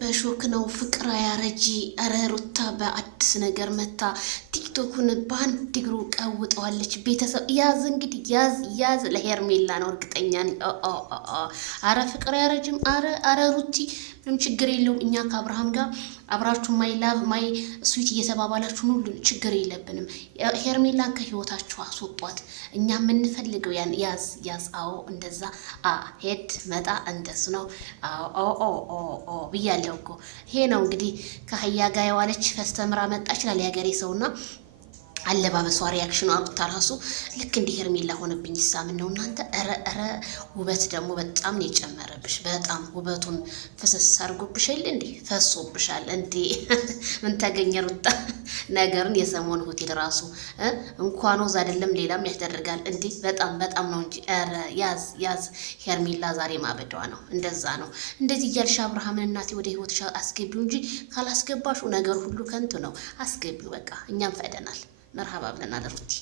በሾክ ነው ፍቅር ያረጂ። አረ ሩታ በአዲስ ነገር መታ ቲክቶኩን በአንድ እግሩ ቀውጠዋለች። ቤተሰብ ያዝ እንግዲህ ያዝ ለሄርሜላ ነው እርግጠኛ ነኝ። አረ ፍቅር ያረጅም። አረ ሩቲ ምንም ችግር የለውም። እኛ ከአብርሃም ጋር አብራችሁ ማይ ላቭ ማይ ስዊት እየተባባላችሁ ሁሉ ችግር የለብንም። ሄርሜላን ከህይወታችሁ አስወጧት። እኛ የምንፈልገው ያን ያዝ። አዎ እንደዛ ሄድ መጣ እንደሱ ነው። ብያለሁ እኮ ይሄ ነው እንግዲህ ከአህያ ጋር የዋለች ፈስተምራ መጣች ይላል የሀገሬ ሰውና አለባበሷ ሪያክሽኑ አቁታ ራሱ ልክ እንደ ሄርሜላ ሆነብኝ። ሳምን ነው እናንተ። ኧረ ውበት ደግሞ በጣም ነው የጨመረብሽ። በጣም ውበቱን ፍስስ አድርጎብሻል እንዴ ፈሶብሻል እንዴ። ምን ተገኘ ሩታ? ነገርን የሰሞን ሆቴል ራሱ እንኳን ወዝ አይደለም ሌላም ያስደርጋል እንዴ። በጣም ነው እንጂ። ኧረ ያዝ ሄርሜላ ዛሬ ማበዷ ነው። እንደዛ ነው። እንደዚህ እያልሽ አብርሃምን እናቴ ወደ ህይወትሽ አስገቢው እንጂ ካላስገባሹ ነገር ሁሉ ከንቱ ነው። አስገቢው በቃ። እኛም ፈደናል። መርሃባ ብለናል ሩቲ።